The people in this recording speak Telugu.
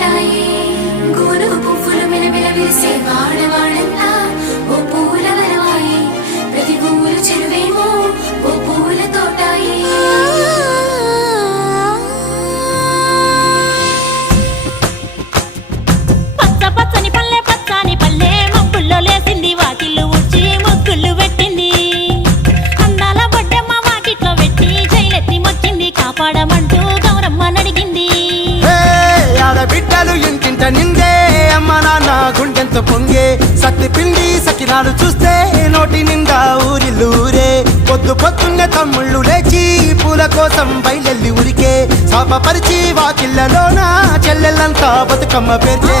తోటాయి గోను పువ్వులు మిలమిల విరిసే వాడవాడంతా ఓ పూల వరవాయి ప్రతి పువ్వులు చెరువేమో ఓ పూల తోటాయి పచ్చ పచ్చని పల్లె పచ్చని పల్లె మబ్బుల్లో లేసింది వాకిళ్ళు ఊడ్చి ముగ్గులు పెట్టింది అందాల బొడ్డమ్మ వాకిట్లో పెట్టి జైలెత్తి మొక్కింది కాపాడమంటూ గౌరమ్మ నడిగింది ఆడబిడ్డలు ఇంటింట నిందే అమ్మ నాన్న గుండెంతో పొంగే సత్తి పిండి సకినాలు చూస్తే నోటి నిండా ఊరిల్లూరే పొద్దు పొద్దున్నే తమ్ముళ్ళు లేచి పూల కోసం బయలెల్లి ఉరికే శాపపరిచి వాకిళ్ళలోన చెల్లెళ్ళంతా బతుకమ్మ పేర్చే